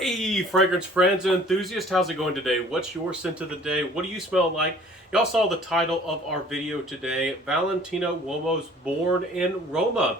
Hey, fragrance friends and enthusiasts, how's it going today? What's your scent of the day? What do you smell like? Y'all saw the title of our video today, Valentino Uomo's Born in Roma.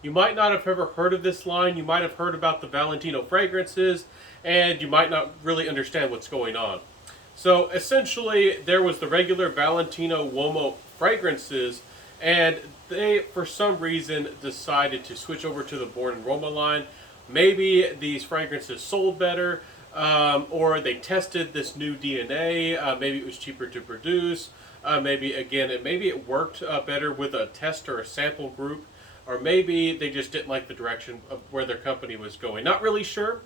You might not have ever heard of this line, you might have heard about the Valentino fragrances, and you might not really understand what's going on. So essentially, there was the regular Valentino Uomo fragrances, and they, for some reason, decided to switch over to the Born in Roma line. Maybe these fragrances sold better, or they tested this new DNA. Maybe it was cheaper to produce. Maybe it worked better with a test or a sample group, or maybe they just didn't like the direction of where their company was going. Not really sure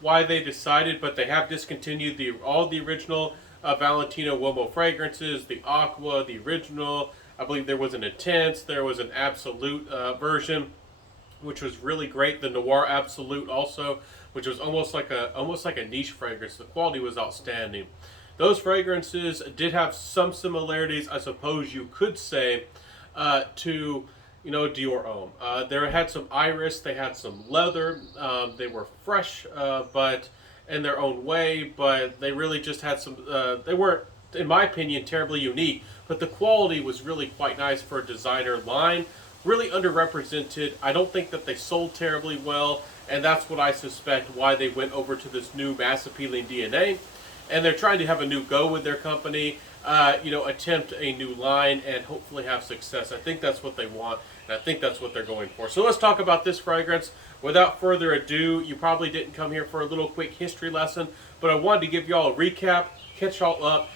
why they decided, but they have discontinued all the original Valentino Uomo fragrances, the Aqua, the original. I believe there was an Intense, there was an Absolute version, which was really great. The Noir Absolute also, which was almost like a niche fragrance. The quality was outstanding. Those fragrances did have some similarities, I suppose you could say, to Dior Homme. They had some iris, they had some leather. They were fresh, but in their own way. But they really just had some. They weren't, in my opinion, terribly unique. But the quality was really quite nice for a designer line. Really underrepresented. I don't think that they sold terribly well, and that's what I suspect why they went over to this new mass appealing DNA. And they're trying to have a new go with their company, attempt a new line and hopefully have success. I think that's what they want, and I think that's what they're going for. So let's talk about this fragrance. Without further ado, you probably didn't come here for a little quick history lesson, but I wanted to give y'all a recap, catch y'all up,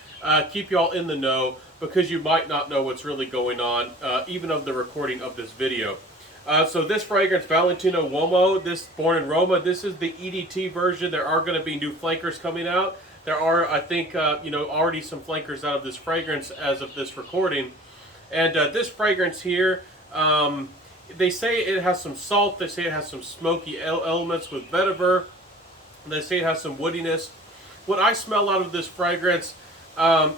keep y'all in the know, because you might not know what's really going on, even of the recording of this video. So this fragrance, Valentino Uomo, this Born in Roma, this is the EDT version. There are going to be new flankers coming out. There are, I think, already some flankers out of this fragrance as of this recording. And this fragrance here, they say it has some salt. They say it has some smoky elements with vetiver. They say it has some woodiness. What I smell out of this fragrance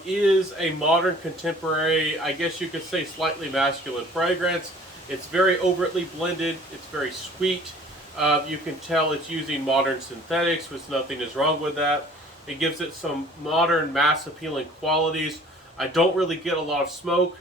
is a modern, contemporary, I guess you could say slightly masculine fragrance. It's very overtly blended. It's very sweet. You can tell it's using modern synthetics, which nothing is wrong with that. It gives it some modern, mass appealing qualities. I don't really get a lot of smoke,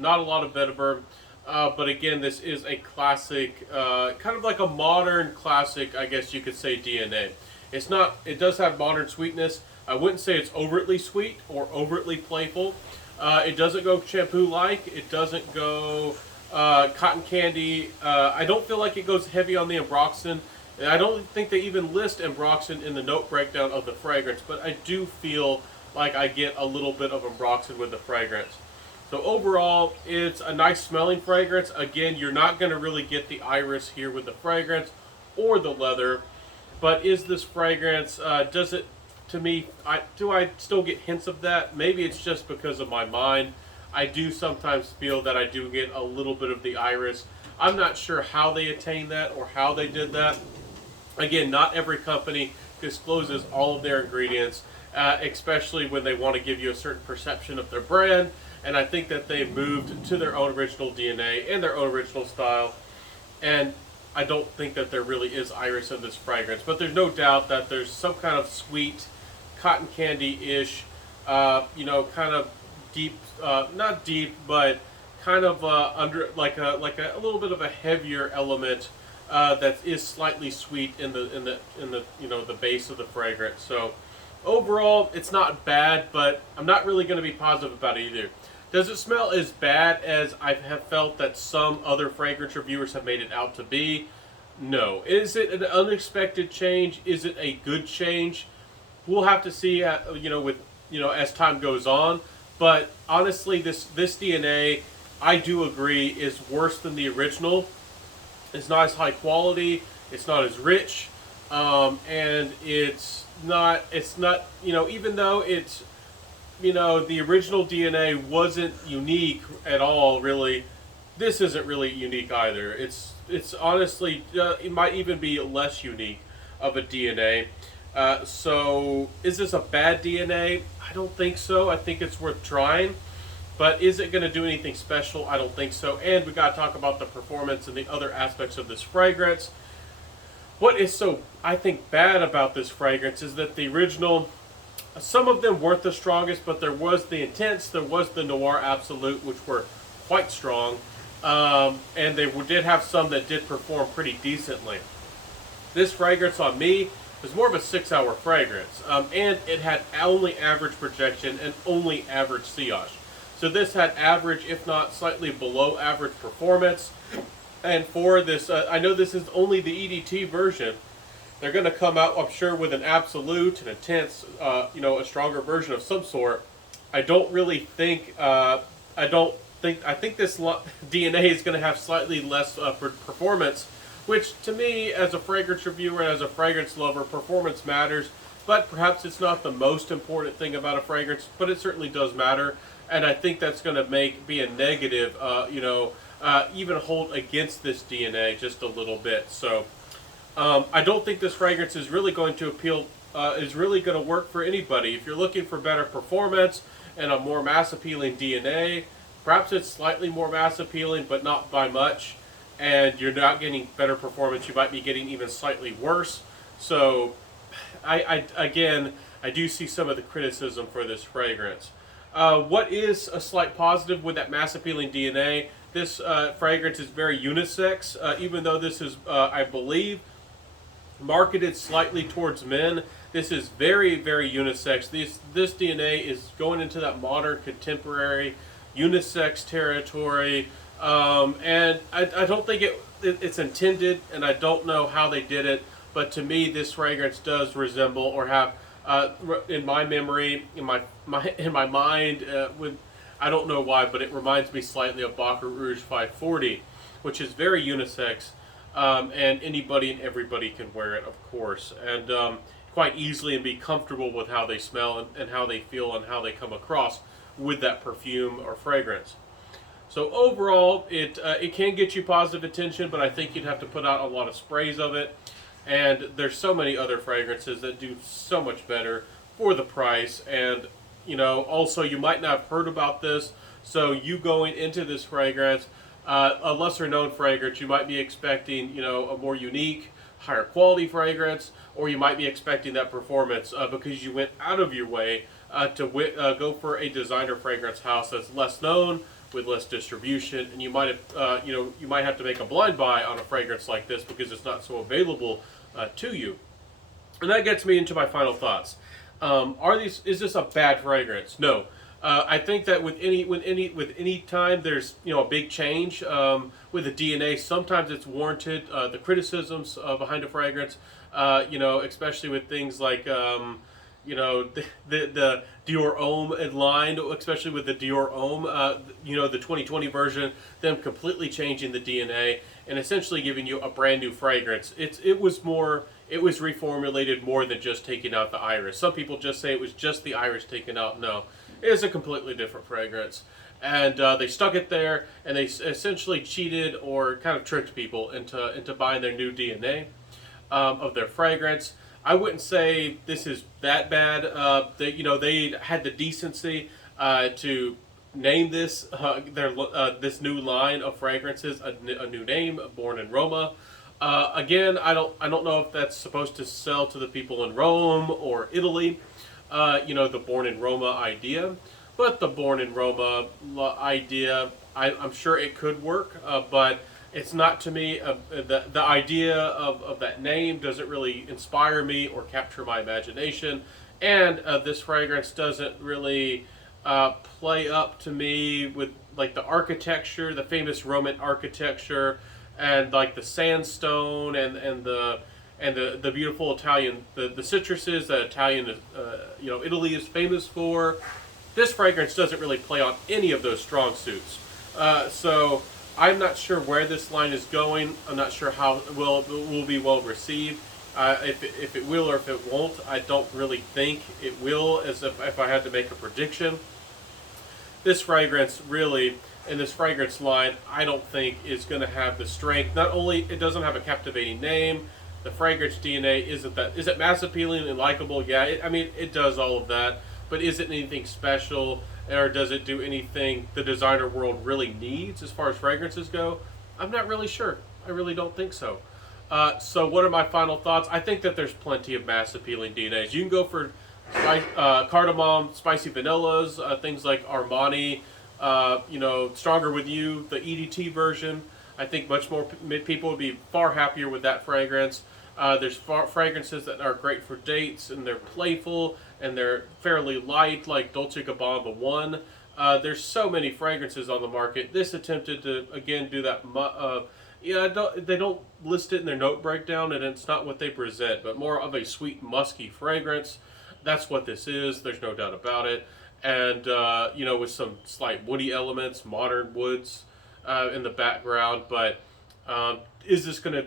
not a lot of vetiver. But again, this is a classic, kind of like a modern classic, I guess you could say, DNA. It's not, it does have modern sweetness. I wouldn't say it's overtly sweet or overtly playful. It doesn't go shampoo-like. It doesn't go cotton candy. I don't feel like it goes heavy on the ambroxan. And I don't think they even list ambroxan in the note breakdown of the fragrance, but I do feel like I get a little bit of ambroxan with the fragrance. So overall, it's a nice smelling fragrance. Again, you're not going to really get the iris here with the fragrance or the leather. But is this fragrance, does it, to me, do I still get hints of that? Maybe it's just because of my mind. I do sometimes feel that I do get a little bit of the iris. I'm not sure how they attained that or how they did that. Again, not every company discloses all of their ingredients, especially when they want to give you a certain perception of their brand. And I think that they moved to their own original DNA and their own original style. And I don't think that there really is iris in this fragrance. But there's no doubt that there's some kind of sweet, cotton candy-ish, kind of deep, not deep, but kind of under like a little bit of a heavier element that is slightly sweet in the base of the fragrance. So overall, it's not bad, but I'm not really going to be positive about it either. Does it smell as bad as I have felt that some other fragrance reviewers have made it out to be? No. Is it an unexpected change? Is it a good change? We'll have to see, as time goes on. But honestly, this DNA, I do agree, is worse than the original. It's not as high quality. It's not as rich, and it's not. Even though it's, the original DNA wasn't unique at all. Really, this isn't really unique either. It's honestly, it might even be less unique of a DNA. So, is this a bad DNA? I don't think so. I think it's worth trying. But is it going to do anything special? I don't think so. And we got to talk about the performance and the other aspects of this fragrance. What is so, I think, bad about this fragrance is that the original, some of them weren't the strongest, but there was the Intense, there was the Noir Absolute, which were quite strong. And they did have some that did perform pretty decently. This fragrance on me was more of a 6-hour fragrance, and it had only average projection and only average sillage. So this had average, if not slightly below average performance. And for this, I know this is only the EDT version. They're going to come out, I'm sure, with an Absolute, an Intense, a stronger version of some sort. I don't really think, I think this DNA is going to have slightly less performance, which to me, as a fragrance reviewer and as a fragrance lover, performance matters. But perhaps it's not the most important thing about a fragrance, but it certainly does matter. And I think that's going to be a negative, even hold against this DNA just a little bit. So I don't think this fragrance is really going to appeal, is really going to work for anybody. If you're looking for better performance and a more mass appealing DNA, perhaps it's slightly more mass appealing, but not by much. And you're not getting better performance. You might be getting even slightly worse. So again, I do see some of the criticism for this fragrance. What is a slight positive with that mass appealing DNA? This fragrance is very unisex, even though this is, I believe, marketed slightly towards men. This is very, very unisex. This DNA is going into that modern, contemporary, unisex territory. And I don't think it's intended, and I don't know how they did it, but to me this fragrance does resemble or have, in my memory, in my mind, with, I don't know why, but it reminds me slightly of Baccarat Rouge 540, which is very unisex, and anybody and everybody can wear it, of course, and quite easily, and be comfortable with how they smell and how they feel and how they come across with that perfume or fragrance. So overall, it can get you positive attention, but I think you'd have to put out a lot of sprays of it. And there's so many other fragrances that do so much better for the price. And, also you might not have heard about this. So you going into this fragrance, a lesser known fragrance, you might be expecting, a more unique, higher quality fragrance, or you might be expecting that performance because you went out of your way to go for a designer fragrance house that's less known, with less distribution, and you might have, you might have to make a blind buy on a fragrance like this because it's not so available to you. And that gets me into my final thoughts. Is this a bad fragrance? No. I think that with any time there's a big change with the DNA, sometimes it's warranted. The criticisms behind a fragrance, especially with things like the Dior Homme line, especially with the Dior Homme, the 2020 version, them completely changing the DNA and essentially giving you a brand new fragrance. It was reformulated more than just taking out the iris. Some people just say it was just the iris taken out. No, it is a completely different fragrance. And they stuck it there, and they essentially cheated or kind of tricked people into buying their new DNA of their fragrance. I wouldn't say this is that bad. They had the decency to name this this new line of fragrances a new name, Born in Roma. Again, I don't know if that's supposed to sell to the people in Rome or Italy. The Born in Roma idea, but the Born in Roma idea, I'm sure it could work, but it's not to me. The idea of that name doesn't really inspire me or capture my imagination, and this fragrance doesn't really play up to me with like the architecture, the famous Roman architecture, and like the sandstone and the beautiful Italian the citruses that Italian Italy is famous for. This fragrance doesn't really play on any of those strong suits. So I'm not sure where this line is going. I'm not sure how it will be well received. If it will or if it won't, I don't really think it will, as if I had to make a prediction. This fragrance really, in this fragrance line, I don't think is going to have the strength. Not only it doesn't have a captivating name, the fragrance DNA isn't that. Is it mass appealing and likable? Yeah, it does all of that. But is it anything special, or does it do anything the designer world really needs as far as fragrances go? I'm not really sure. I really don't think so. So what are my final thoughts? I think that there's plenty of mass appealing DNAs. You can go for cardamom, spicy vanillas, things like Armani, Stronger With You, the EDT version. I think much more people would be far happier with that fragrance. There's fragrances that are great for dates, and they're playful, and they're fairly light, like Dolce & Gabbana 1. There's so many fragrances on the market. This attempted to, again, do that. They don't list it in their note breakdown, and it's not what they present, but more of a sweet, musky fragrance. That's what this is. There's no doubt about it. And, with some slight woody elements, modern woods in the background. But is this going to...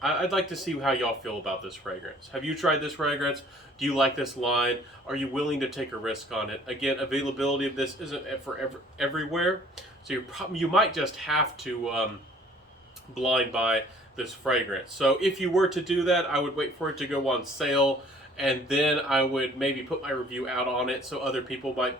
I'd like to see how y'all feel about this fragrance. Have you tried this fragrance? Do you like this line? Are you willing to take a risk on it? Again, availability of this isn't for everywhere. So you might just have to blind buy this fragrance. So if you were to do that, I would wait for it to go on sale, and then I would maybe put my review out on it so other people might,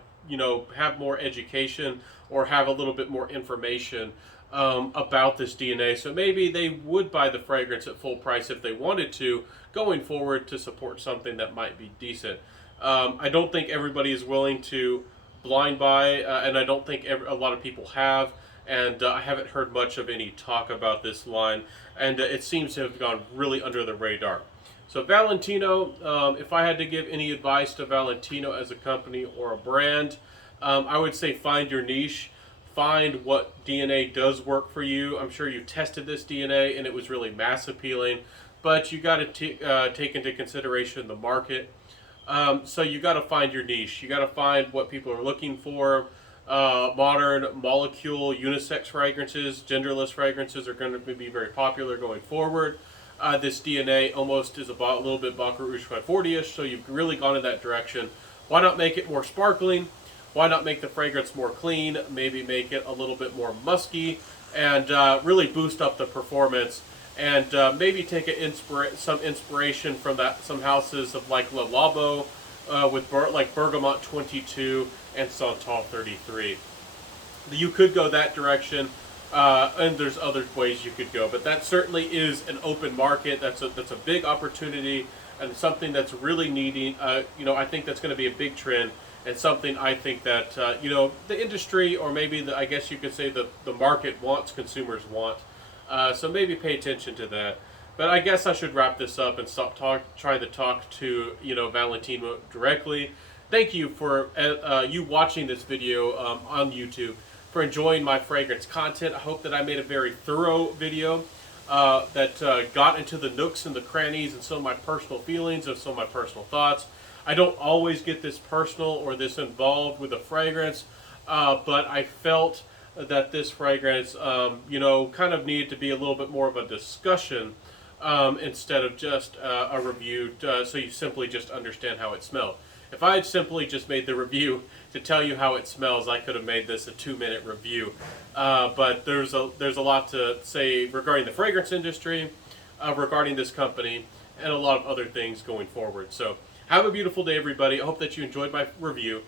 have more education or have a little bit more information about this DNA. So maybe they would buy the fragrance at full price if they wanted to, going forward, to support something that might be decent. I don't think everybody is willing to blind buy, and I don't think a lot of people have. And I haven't heard much of any talk about this line, and it seems to have gone really under the radar. So Valentino, if I had to give any advice to Valentino as a company or a brand, I would say find your niche. Find what DNA does work for you. I'm sure you tested this DNA and it was really mass appealing, but you got to take into consideration the market. So you got to find your niche. You got to find what people are looking for. Modern molecule unisex fragrances, genderless fragrances are going to be very popular going forward. This DNA almost is a little bit Baccarat Rouge 540-ish, so you've really gone in that direction. Why not make it more sparkling? Why not make the fragrance more clean? Maybe make it a little bit more musky, and really boost up the performance. And maybe take some inspiration from some houses of like Le Labo, with like Bergamot 22 and Santal 33. You could go that direction, and there's other ways you could go, but that certainly is an open market. That's a big opportunity, and something that's really needing. I think that's going to be a big trend, and something I think that the industry, or maybe I guess you could say the market wants, consumers want. So maybe pay attention to that. But I guess I should wrap this up and stop trying to talk to Valentino directly. Thank you for you watching this video on YouTube, for enjoying my fragrance content. I hope that I made a very thorough video that got into the nooks and the crannies and some of my personal feelings and some of my personal thoughts. I don't always get this personal or this involved with a fragrance, but I felt that this fragrance, kind of needed to be a little bit more of a discussion instead of just a review, so you simply just understand how it smelled. If I had simply just made the review to tell you how it smells, I could have made this a 2-minute review. But there's a lot to say regarding the fragrance industry, regarding this company, and a lot of other things going forward. So have a beautiful day, everybody. I hope that you enjoyed my review.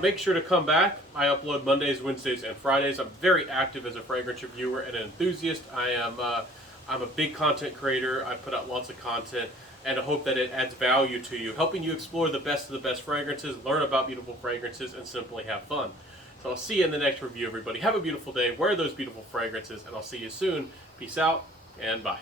Make sure to come back. I upload Mondays, Wednesdays, and Fridays. I'm very active as a fragrance reviewer and an enthusiast. I'm a big content creator. I put out lots of content, and I hope that it adds value to you, helping you explore the best of the best fragrances, learn about beautiful fragrances, and simply have fun. So I'll see you in the next review, everybody. Have a beautiful day. Wear those beautiful fragrances, and I'll see you soon. Peace out, and bye.